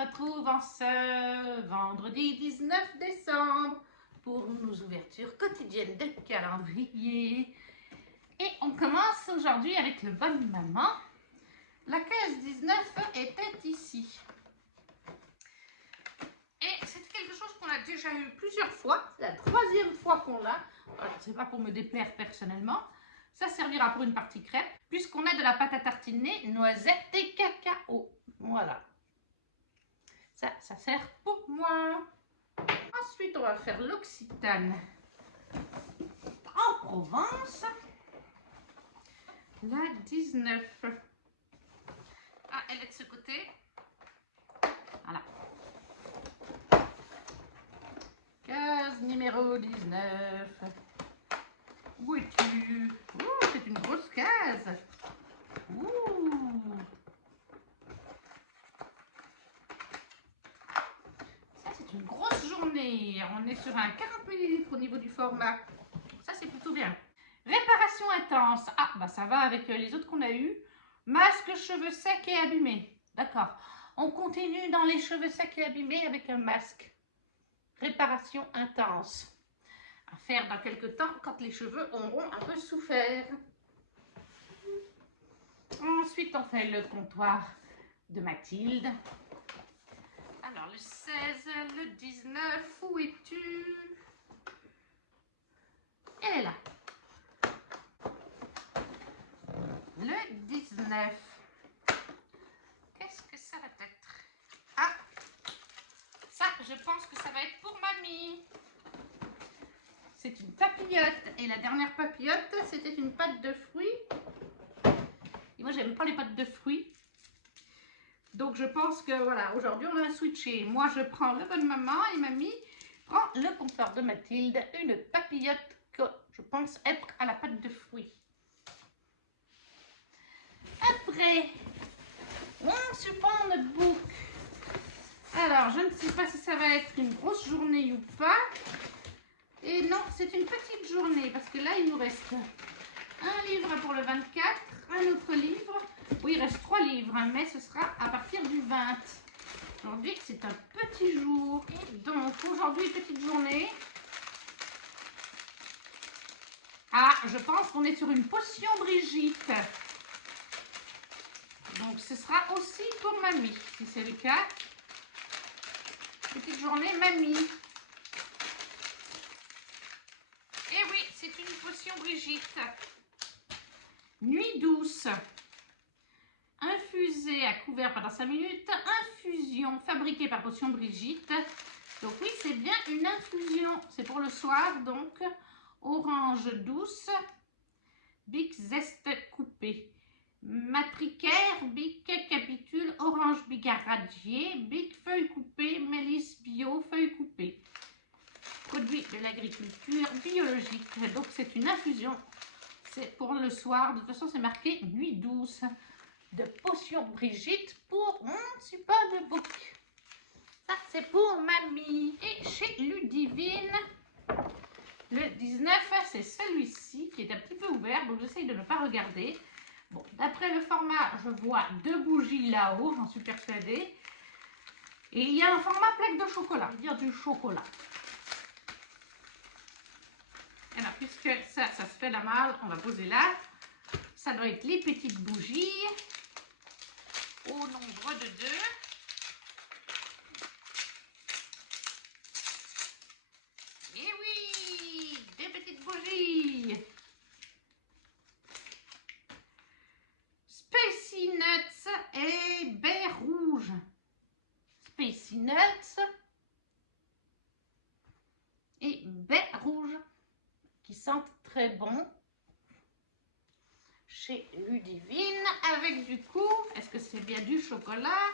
retrouve en ce vendredi 19 décembre pour nos ouvertures quotidiennes de calendrier. Et on commence aujourd'hui avec le Bonne Maman. La case 19 était ici. Et c'est quelque chose qu'on a déjà eu plusieurs fois. C'est la troisième fois qu'on l'a. Alors, c'est pas pour me déplaire personnellement. Ça servira pour une partie crêpe, puisqu'on a de la pâte à tartiner, noisettes et cacao. Voilà. Ça sert pour moi. Ensuite, on va faire l'Occitane en Provence. La 19. Ah, elle est de ce côté. Voilà. Case numéro 19. Où es-tu? Ouh, c'est une grosse case. Ouh. Ça, c'est une grosse journée. On est sur un 40 ml au niveau du format. Ça, c'est plutôt bien. Réparation intense. Ah, bah ça va avec les autres qu'on a eu. Masque cheveux secs et abîmés. D'accord. On continue dans les cheveux secs et abîmés avec un masque. Réparation intense. À faire dans quelques temps quand les cheveux auront un peu souffert. Ensuite, on fait le comptoir de Mathilde. Alors, le 16, le 19, où es-tu? Elle est là. Le 19. Qu'est-ce que ça va être? Ah, ça, je pense que ça va être pour mamie. C'est une papillote. Et la dernière papillote, c'était une pâte de fruits. Et moi, j'aime pas les pâtes de fruits. Donc, je pense que, voilà, aujourd'hui, on a switché. Moi, je prends le Bonne Maman et mamie prend le comptoir de Mathilde. Une papillote que je pense être à la pâte de fruits. Après, on surprend notre book. Alors, je ne sais pas si ça va être une grosse journée ou pas. Et non, c'est une petite journée parce que là, il nous reste un livre pour le 24, un autre livre. Oui, il reste 3 livres, mais ce sera à partir du 20. Aujourd'hui, c'est un petit jour. Et donc, aujourd'hui, petite journée. Ah, je pense qu'on est sur une potion Brigitte. Donc, ce sera aussi pour mamie, si c'est le cas. Petite journée, mamie. Et oui, c'est une potion Brigitte. Nuit douce. Infusée à couvert pendant 5 minutes. Infusion fabriquée par Potion Brigitte. Donc oui, c'est bien une infusion. C'est pour le soir, donc. Orange douce. Bic zeste coupé. Matricaire, bic capitule, orange bigaradier, bic feuille coupée, mélisse bio, feuille coupée. Produit de l'agriculture biologique. Donc c'est une infusion. C'est pour le soir. De toute façon, c'est marqué nuit douce de Potion Brigitte pour mon super book. Ça, c'est pour mamie. Et chez Ludivine, le 19, c'est celui-ci qui est un petit peu ouvert. Donc, j'essaye de ne pas regarder. Bon, d'après le format, je vois 2 bougies là-haut, j'en suis persuadée. Et il y a un format plaque de chocolat, je veux dire du chocolat. Alors, puisque ça se fait la malle, on va poser là. Ça doit être les petites bougies au nombre de 2. Et oui, 2 petites bougies. Spacey Nuts et baie rouge. Spacey Nuts et baie rouge qui sentent très bon chez Ludivine avec du coup, est-ce que c'est bien du chocolat?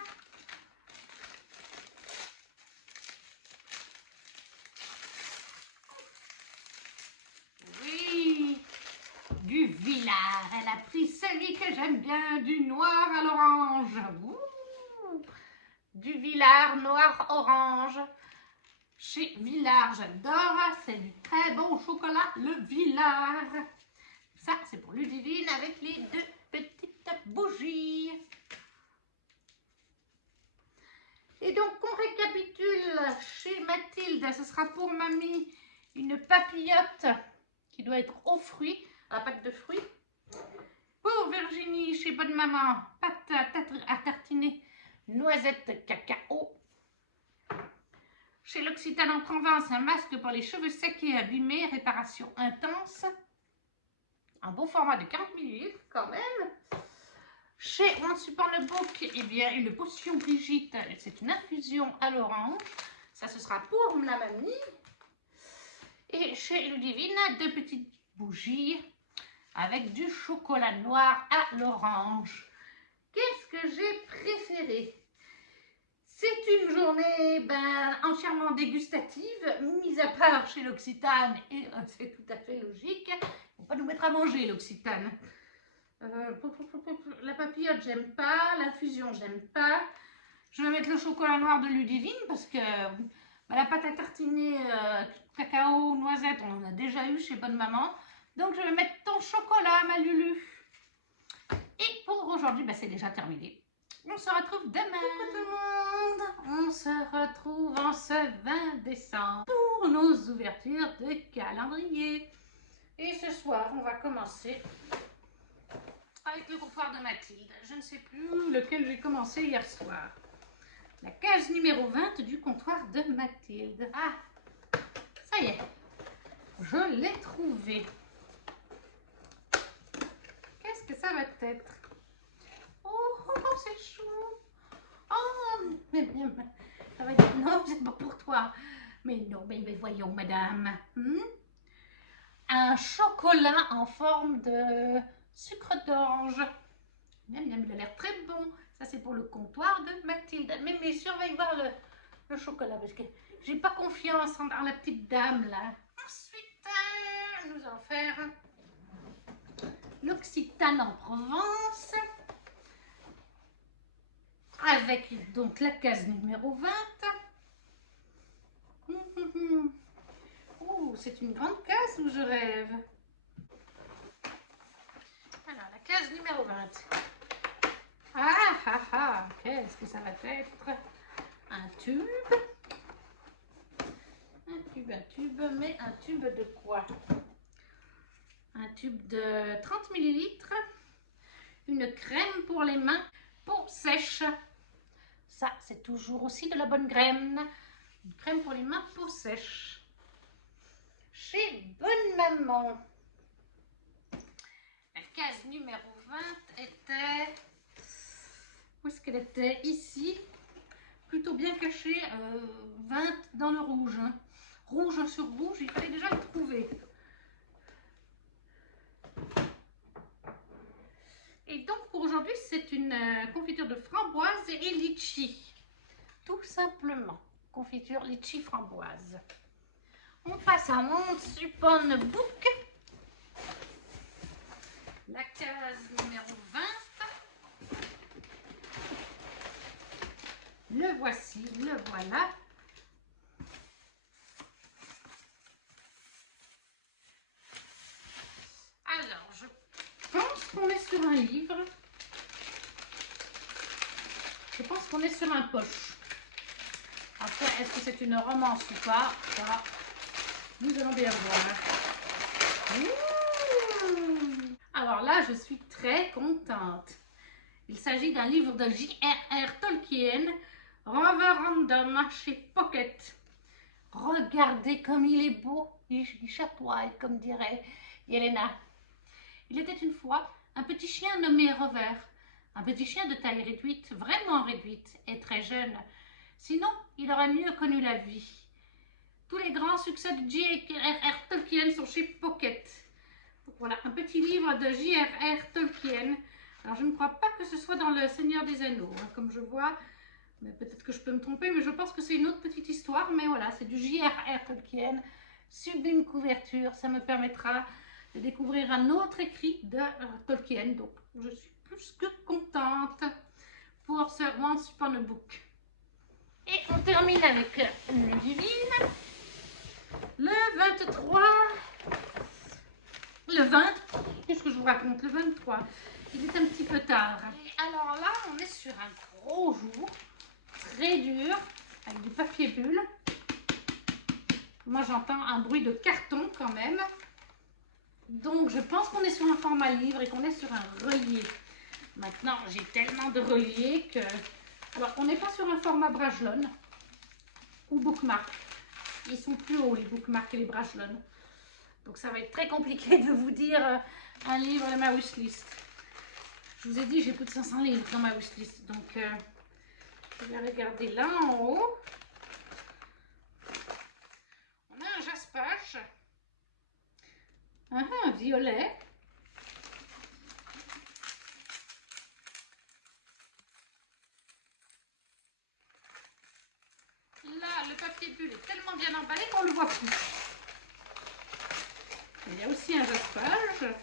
Oui, du Villard. Elle a pris celui que j'aime bien, du noir à l'orange. Du Villard noir orange. Chez Villard, j'adore. C'est du très bon chocolat, le Villard. Ça, c'est pour Ludivine avec les 2 petites bougies. Et donc, chez Mathilde, ce sera pour mamie une papillote qui doit être aux fruits, à la pâte de fruits. Pour Virginie, chez Bonne Maman, pâte à tartiner, noisette cacao. Chez l'Occitane en Provence, un masque pour les cheveux secs et abîmés, réparation intense. Un beau format de 40 ml quand même. Chez Once Upon a Book, eh bien, une potion Brigitte, c'est une infusion à l'orange. Ça, ce sera pour la mamie. Et chez Ludivine, 2 petites bougies avec du chocolat noir à l'orange. Qu'est-ce que j'ai préféré? C'est une journée entièrement dégustative, mis à part chez l'Occitane, et c'est tout à fait logique. Ils ne vont pas nous mettre à manger l'Occitane. La papillote, j'aime pas. L'infusion, j'aime pas. Je vais mettre le chocolat noir de Ludivine parce que la pâte à tartiner cacao, noisette, on en a déjà eu chez Bonne Maman. Donc, je vais mettre ton chocolat, ma Lulu. Et pour aujourd'hui, c'est déjà terminé. On se retrouve demain. Coucou tout le monde. On se retrouve en ce 20 décembre pour nos ouvertures de calendrier. Et ce soir, on va commencer avec le comptoir de Mathilde. Je ne sais plus lequel j'ai commencé hier soir. La case numéro 20 du comptoir de Mathilde. Ah, ça y est, je l'ai trouvé. Qu'est-ce que ça va être? Oh, c'est chou. Oh, mais ça va dire non, c'est pas pour toi. Mais non, mais voyons, madame. Un chocolat en forme de sucre d'orge. Il a l'air très bon. Ça, c'est pour le comptoir de Mathilde. Mais surveille voir le chocolat parce que j'ai pas confiance en la petite dame là. Ensuite, nous allons faire l'Occitane en Provence. Avec donc la case numéro 20. Oh, c'est une grande case où je rêve. Alors, la case numéro 20. Qu'est-ce que ça va être? Un tube. Un tube, mais un tube de quoi? Un tube de 30 ml. Une crème pour les mains, peau sèche. Ça, c'est toujours aussi de la bonne graine. Une crème pour les mains, peau sèche. Chez Bonne Maman. La case numéro 20 était... Où est-ce qu'elle était? Ici. Plutôt bien cachée. 20 dans le rouge. Rouge sur rouge, il fallait déjà le trouver. Et donc pour aujourd'hui, c'est une confiture de framboise et litchi. Tout simplement. Confiture litchi framboise. On passe à Once Upon a Book. La case numéro 20. Le voici, le voilà. Alors, je pense qu'on est sur un livre. Je pense qu'on est sur un poche. Après, est-ce que c'est une romance ou pas? Ça, nous allons bien voir. Alors là, je suis très contente. Il s'agit d'un livre de J.R.R. Tolkien, Referendum chez Pocket. Regardez comme il est beau, il chatoie, comme dirait Yelena. Il était une fois un petit chien nommé Rover, un petit chien de taille réduite, vraiment réduite et très jeune. Sinon, il aurait mieux connu la vie. Tous les grands succès de J.R.R. Tolkien sont chez Pocket. Donc voilà, un petit livre de J.R.R. Tolkien. Alors, je ne crois pas que ce soit dans Le Seigneur des Anneaux, hein, comme je vois. Mais peut-être que je peux me tromper, mais je pense que c'est une autre petite histoire. Mais voilà, c'est du J.R.R. Tolkien. Sublime couverture, ça me permettra de découvrir un autre écrit de Tolkien. Donc, je suis plus que contente pour ce Once Upon a Book. Et on termine avec Ludivine. Le 23. Le 20. Qu'est-ce que je vous raconte? Le 23. Il est un petit peu tard. Et alors là, on est sur un gros jour. Très dur. Avec du papier bulle. Moi, j'entends un bruit de carton quand même. Donc, je pense qu'on est sur un format livre et qu'on est sur un relié. Maintenant, j'ai tellement de reliés que... Alors, on n'est pas sur un format Brajlon ou bookmark. Ils sont plus hauts, les bookmarks et les Brajlon. Donc, ça va être très compliqué de vous dire un livre de ma wishlist. Je vous ai dit, j'ai plus de 500 livres dans ma wishlist. Donc, je vais regarder là en haut. On a un jaspage. Un violet. Là, le papier bulle est tellement bien emballé qu'on ne le voit plus. Il y a aussi un jaspage.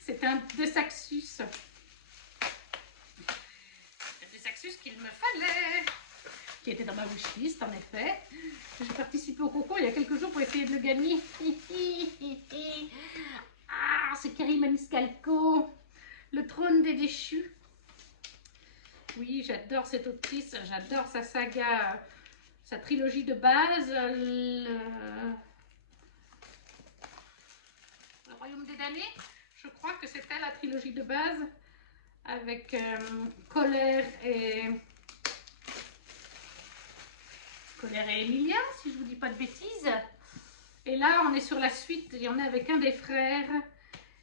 C'est un de Saxus. De Saxus qu'il me fallait. Qui était dans ma wishlist, en effet. J'ai participé au concours il y a quelques jours pour essayer de le gagner. Ah, c'est Kerry Maniscalco. Le trône des déchus. Oui, j'adore cette autrice. J'adore sa saga, sa trilogie de base. Le Royaume des damnés. Je crois que c'était la trilogie de base. Avec Colère et Emilia, si je ne vous dis pas de bêtises. Et là, on est sur la suite. Et on est avec un des frères,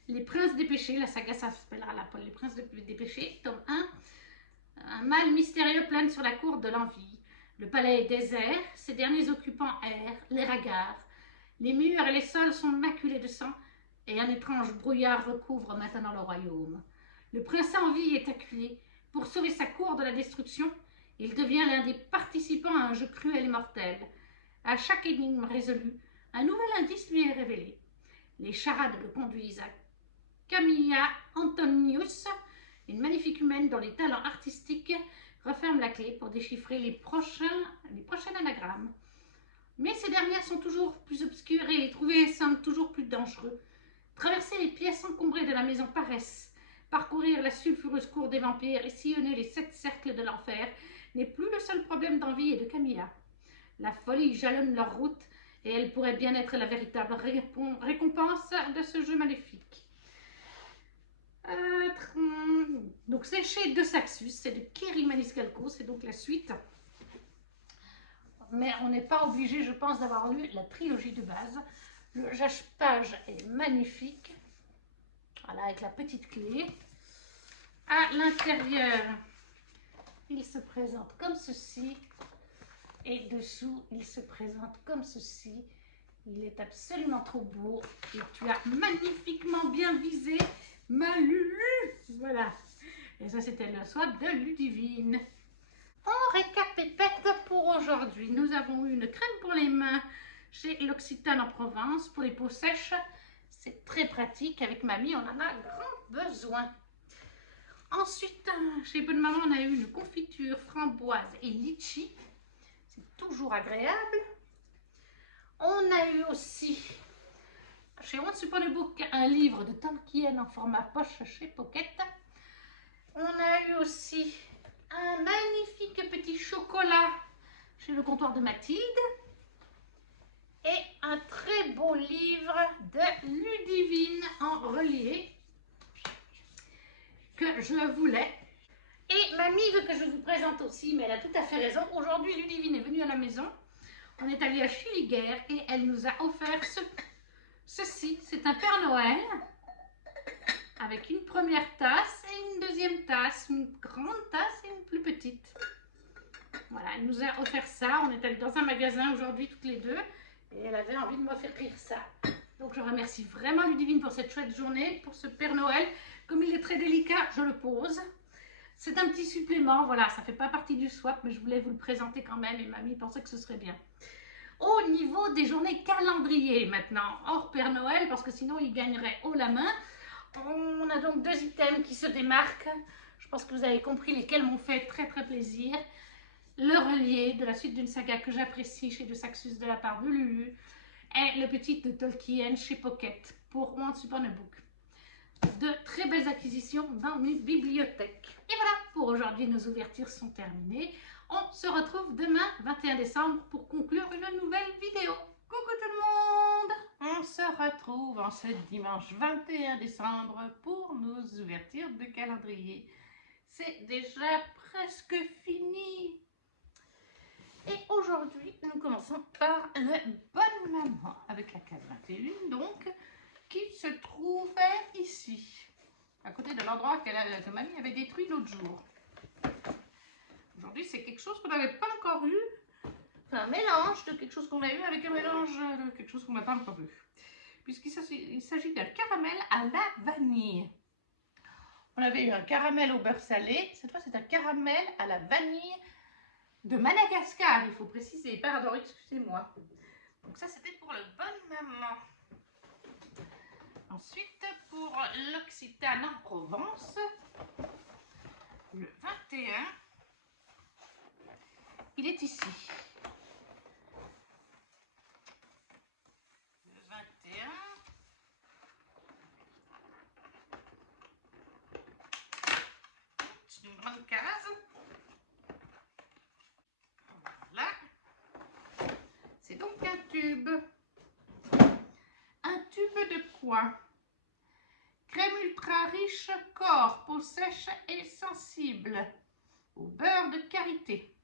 Les Princes des Péchés. La saga s'appellera Les Princes des Péchés, tome 1. Un mal mystérieux plane sur la cour de l'envie. Le palais est désert. Ses derniers occupants errent, les ragards. Les murs et les sols sont maculés de sang. Et un étrange brouillard recouvre maintenant le royaume. Le prince en vie est acculé. Pour sauver sa cour de la destruction, il devient l'un des participants à un jeu cruel et mortel. À chaque énigme résolue, un nouvel indice lui est révélé. Les charades le conduisent à Camilla Antonius, une magnifique humaine dont les talents artistiques referment la clé pour déchiffrer les prochains anagrammes. Mais ces dernières sont toujours plus obscures et les trouver semble toujours plus dangereux. Traverser les pièces encombrées de la maison Paresse, parcourir la sulfureuse cour des vampires et sillonner les 7 cercles de l'enfer n'est plus le seul problème d'envie et de Camilla. La folie jalonne leur route et elle pourrait bien être la véritable récompense de ce jeu maléfique. Donc c'est chez De Saxus, c'est de Kerry Maniscalco, c'est donc la suite. Mais on n'est pas obligé, je pense, d'avoir lu la trilogie de base. Le jaspage est magnifique. Voilà, avec la petite clé. À l'intérieur, il se présente comme ceci. Et dessous, il se présente comme ceci. Il est absolument trop beau. Et tu as magnifiquement bien visé ma Lulu. Voilà. Et ça, c'était le swap de Ludivine. On récapitule pour aujourd'hui. Nous avons eu une crème pour les mains chez L'Occitane en Provence pour les peaux sèches. C'est très pratique. Avec mamie, on en a grand besoin. Ensuite, chez Bonne Maman, on a eu une confiture framboise et litchi. C'est toujours agréable. On a eu aussi, chez Once Upon a Book, un livre de Tolkien en format poche chez Pocket. On a eu aussi un magnifique petit chocolat chez le comptoir de Mathilde. Et un très beau livre de Ludivine en relié que je voulais. Et mamie veut que je vous présente aussi, mais elle a tout à fait raison. Aujourd'hui, Ludivine est venue à la maison. On est allé à Schilliger et elle nous a offert ceci. C'est un Père Noël avec une première tasse et une deuxième tasse, une grande tasse et une plus petite. Voilà, elle nous a offert ça. On est allé dans un magasin aujourd'hui toutes les deux et elle avait envie de m'offrir ça. Donc je remercie vraiment Ludivine pour cette chouette journée, pour ce Père Noël. Comme il est très délicat, je le pose. C'est un petit supplément, voilà, ça ne fait pas partie du swap, mais je voulais vous le présenter quand même et mamie pensait que ce serait bien. Au niveau des journées calendrier maintenant, hors Père Noël, parce que sinon il gagnerait haut la main. On a donc 2 items qui se démarquent. Je pense que vous avez compris lesquels m'ont fait très très plaisir. Le relié de la suite d'une saga que j'apprécie chez De Saxus de la part de Lulu. Et le petit de Tolkien chez Pocket pour Once Upon a Book. de très belles acquisitions dans mes bibliothèques. Et voilà, pour aujourd'hui, nos ouvertures sont terminées. On se retrouve demain, 21 décembre, pour conclure une nouvelle vidéo. Coucou tout le monde! On se retrouve en ce dimanche 21 décembre pour nos ouvertures de calendrier. C'est déjà presque fini. Et aujourd'hui, nous commençons par le Bonne Maman, avec la case 21, donc, qui se trouvait ici, à côté de l'endroit que mamie avait détruit l'autre jour. Aujourd'hui, c'est quelque chose qu'on n'avait pas encore eu. C'est un mélange de quelque chose qu'on a eu avec un mélange de quelque chose qu'on n'a pas encore eu. Puisqu'il s'agit d'un caramel à la vanille. On avait eu un caramel au beurre salé. Cette fois, c'est un caramel à la vanille de Madagascar, il faut préciser. Pardon, excusez-moi. Donc ça, c'était pour le Bonne Maman. Ensuite, pour l'Occitane en Provence, le 21, il est ici. Le 21, c'est une grande case. Voilà. C'est donc un tube. Un tube de quoi? Crème ultra riche corps, peau sèche et sensible, au beurre de karité.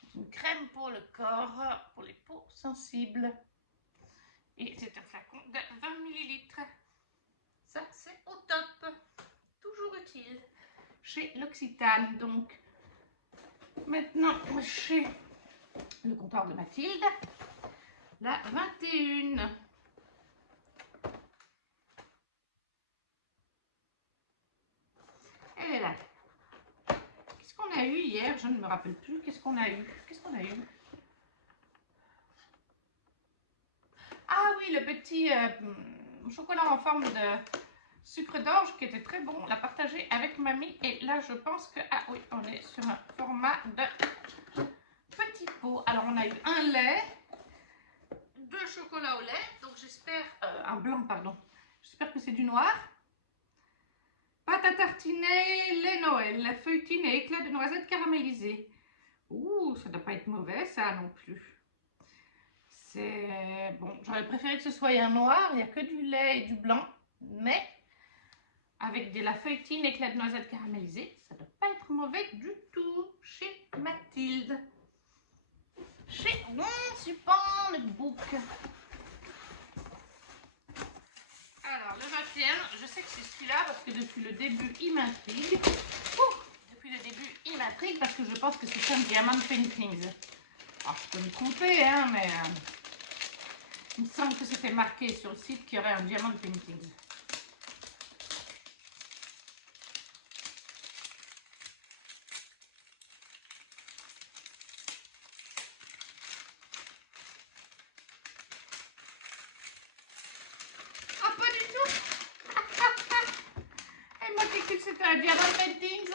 C'est une crème pour le corps, pour les peaux sensibles. Et c'est un flacon de 20 ml. Ça, c'est au top. Toujours utile. Chez l'Occitane, donc. Maintenant, chez le comptoir de Mathilde, la 21. Elle est là. Qu'est-ce qu'on a eu hier? Je ne me rappelle plus. Qu'est-ce qu'on a eu? Qu'est-ce qu'on a eu? Ah oui, le petit chocolat en forme de sucre d'orge qui était très bon. On l'a partagé avec mamie. Et là, je pense que... Ah oui, on est sur un format de petit pot. Alors, on a eu un lait, 2 chocolats au lait. Donc, j'espère... un blanc, pardon. J'espère que c'est du noir. Pâte à tartiner, lait Noël, la feuilletine et éclat de noisettes caramélisées. Ouh, ça ne doit pas être mauvais, ça non plus. C'est bon, j'aurais préféré que ce soit un noir, il n'y a que du lait et du blanc, mais avec de la feuilletine, éclat de noisettes caramélisées, ça ne doit pas être mauvais du tout. Chez Mathilde. Chez Once Upon a Book. Alors, le 21, je sais que c'est celui-là parce que depuis le début, il m'intrigue. Depuis le début, il m'intrigue parce que je pense que c'est un Diamond Paintings. Alors, je peux me tromper, hein, mais il me semble que c'était marqué sur le site qu'il y aurait un Diamond Paintings. Ah, pas du tout. Et moi, j'ai cru que c'était un Diamond Paintings.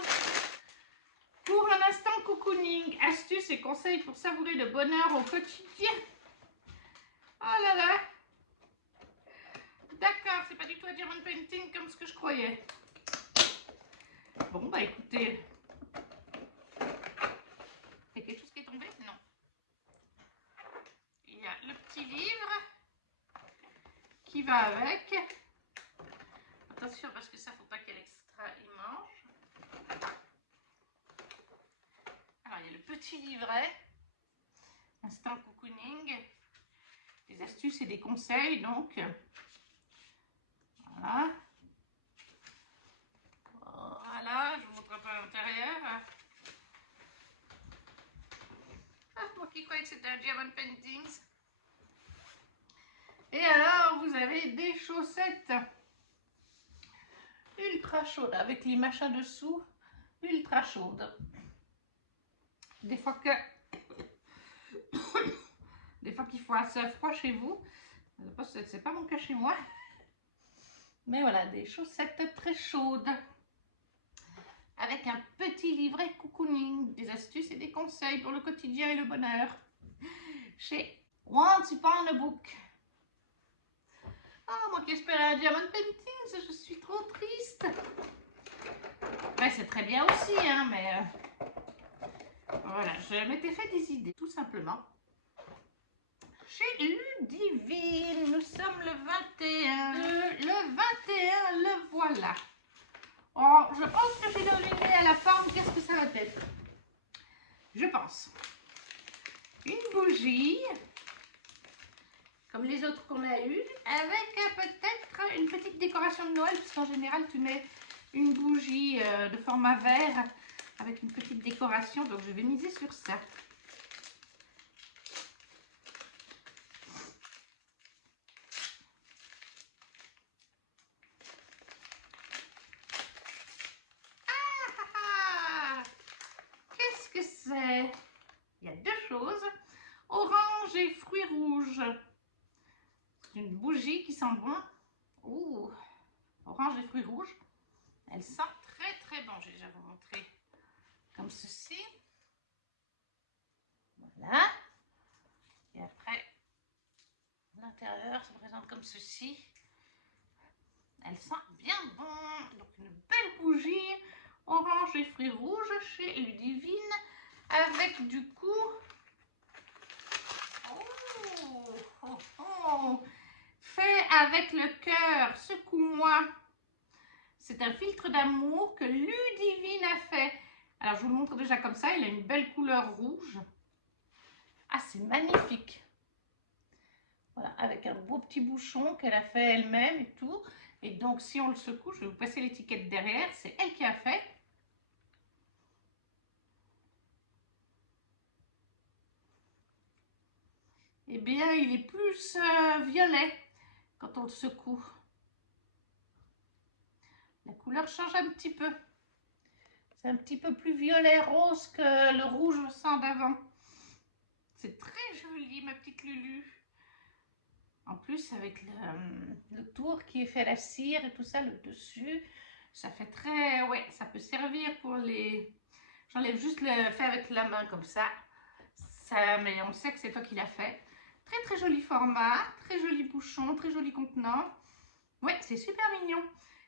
Pour un instant cocooning, astuces et conseils pour savourer le bonheur au quotidien. Oh là là. D'accord, c'est pas du tout un Diamond Painting comme ce que je croyais. Bon, bah écoutez. Il y a quelque chose qui est tombé? Non. Il y a le petit livre qui va avec. Attention parce que ça, faut pas qu'elle extra il mange. Alors, il y a le petit livret. Instant cocooning. Des astuces et des conseils, donc. Voilà. Voilà, je vous montre un peu à l'intérieur. Ah, moi qui croyais que c'était un Diamond Paintings. Et alors, vous avez des chaussettes ultra chaudes avec les machins dessous, ultra chaudes. Des fois qu'il faut assez froid chez vous, c'est pas mon cas chez moi. Mais voilà, des chaussettes très chaudes. Avec un petit livret cocooning, des astuces et des conseils pour le quotidien et le bonheur. Chez Once Upon a Book. Oh, moi qui espérais un Diamond Paintings, je suis trop triste. Ouais, c'est très bien aussi, hein, mais voilà, je m'étais fait des idées, tout simplement. Chez Ludivine, nous sommes le 21. Le 21, le voilà. Oh, je pense que j'ai deviné à la forme, qu'est-ce que ça va être? Je pense. Une bougie, comme les autres qu'on a eues, avec peut-être une petite décoration de Noël, parce qu'en général, tu mets une bougie de format vert avec une petite décoration, donc je vais miser sur ça. Qu'est-ce que c'est? Il y a deux choses. Orange et fruits rouges. C'est une bougie qui sent bon. Ouh, orange et fruits rouges. Elle sent très très bon. Je vais déjà vous montrer comme ceci. Voilà. Et après, l'intérieur se présente comme ceci. Elle sent bien bon. Donc une belle bougie orange et fruits rouges chez Ludivine. Avec du coup... Oh, oh, oh. Fait avec le cœur, secoue-moi. C'est un filtre d'amour que Ludivine a fait. Alors, je vous le montre déjà comme ça. Il a une belle couleur rouge. Ah, c'est magnifique. Voilà, avec un beau petit bouchon qu'elle a fait elle-même et tout. Et donc, si on le secoue, je vais vous passer l'étiquette derrière. C'est elle qui a fait. Eh bien, il est plus violet quand on le secoue. La couleur change un petit peu. C'est un petit peu plus violet rose que le rouge sang d'avant. C'est très joli, ma petite Lulu. En plus, avec le tour qui est fait à la cire et tout ça, le dessus, ça fait très... Ouais, ça peut servir pour les... J'enlève juste le fait avec la main comme ça. Mais on sait que c'est toi qui l'as fait. Très très joli format, très joli bouchon, très joli contenant. Ouais, c'est super mignon.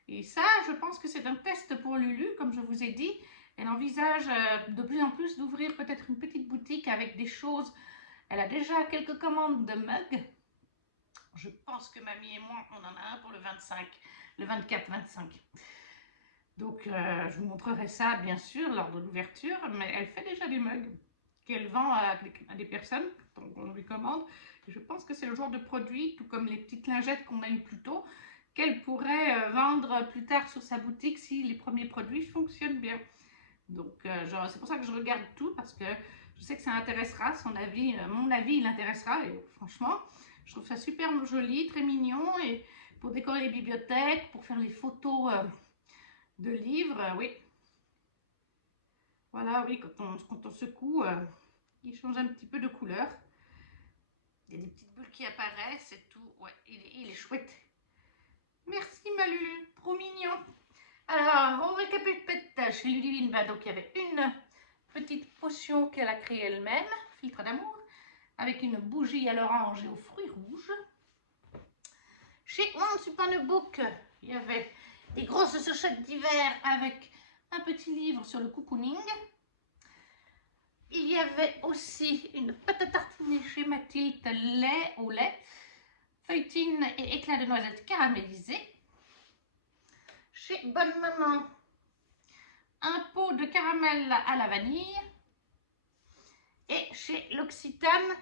Et ça, je pense que c'est un test pour Lulu, comme je vous ai dit. Elle envisage de plus en plus d'ouvrir peut-être une petite boutique avec des choses. Elle a déjà quelques commandes de mugs. Je pense que mamie et moi, on en a un pour le 25, le 24-25. Donc, je vous montrerai ça, bien sûr, lors de l'ouverture. Mais elle fait déjà des mugs qu'elle vend à des personnes, donc on lui commande. Et je pense que c'est le genre de produit, tout comme les petites lingettes qu'on a eu plus tôt, qu'elle pourrait vendre plus tard sur sa boutique si les premiers produits fonctionnent bien. Donc, c'est pour ça que je regarde tout, parce que je sais que ça intéressera, son avis, mon avis, il intéressera. Et franchement, je trouve ça super joli, très mignon. Et pour décorer les bibliothèques, pour faire les photos de livres, oui. Voilà, oui, quand on secoue, il change un petit peu de couleur. Il y a des petites bulles qui apparaissent et tout. Ouais, il est chouette. Merci Malu, trop mignon. Alors, on récapitule chez Ludivine, donc il y avait une petite potion qu'elle a créée elle-même, filtre d'amour, avec une bougie à l'orange et aux fruits rouges. Chez Once Upon a Book, il y avait des grosses sochettes d'hiver avec un petit livre sur le cocooning. Il y avait aussi une pâte à tartiner chez Mathilde, lait au lait, feuilletine et éclat de noisettes caramélisés. Chez Bonne Maman, un pot de caramel à la vanille. Et chez L'Occitane,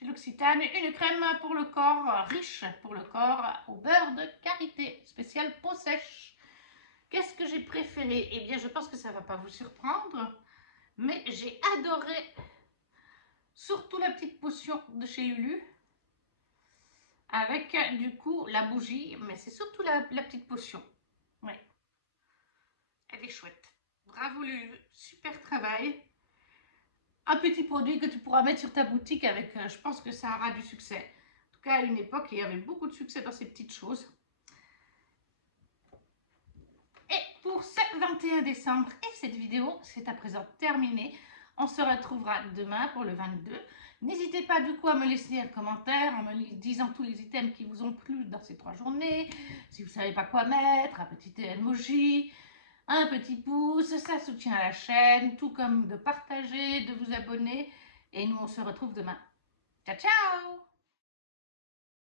une crème pour le corps, riche pour le corps, au beurre de karité, spécial peau sèche. Qu'est-ce que j'ai préféré? Eh bien, je pense que ça ne va pas vous surprendre, mais j'ai adoré surtout la petite potion de chez Lulu, avec du coup la bougie, mais c'est surtout la petite potion. Ouais, elle est chouette. Bravo Lulu, super travail. Un petit produit que tu pourras mettre sur ta boutique avec, je pense que ça aura du succès. En tout cas, à une époque, il y avait beaucoup de succès dans ces petites choses. Et pour ce 21 décembre et cette vidéo, c'est à présent terminé. On se retrouvera demain pour le 22. N'hésitez pas du coup à me laisser un commentaire en me disant tous les items qui vous ont plu dans ces 3 journées. Si vous ne savez pas quoi mettre, un petit emoji, un petit pouce, ça soutient la chaîne, tout comme de partager, de vous abonner. Et nous on se retrouve demain. Ciao ciao!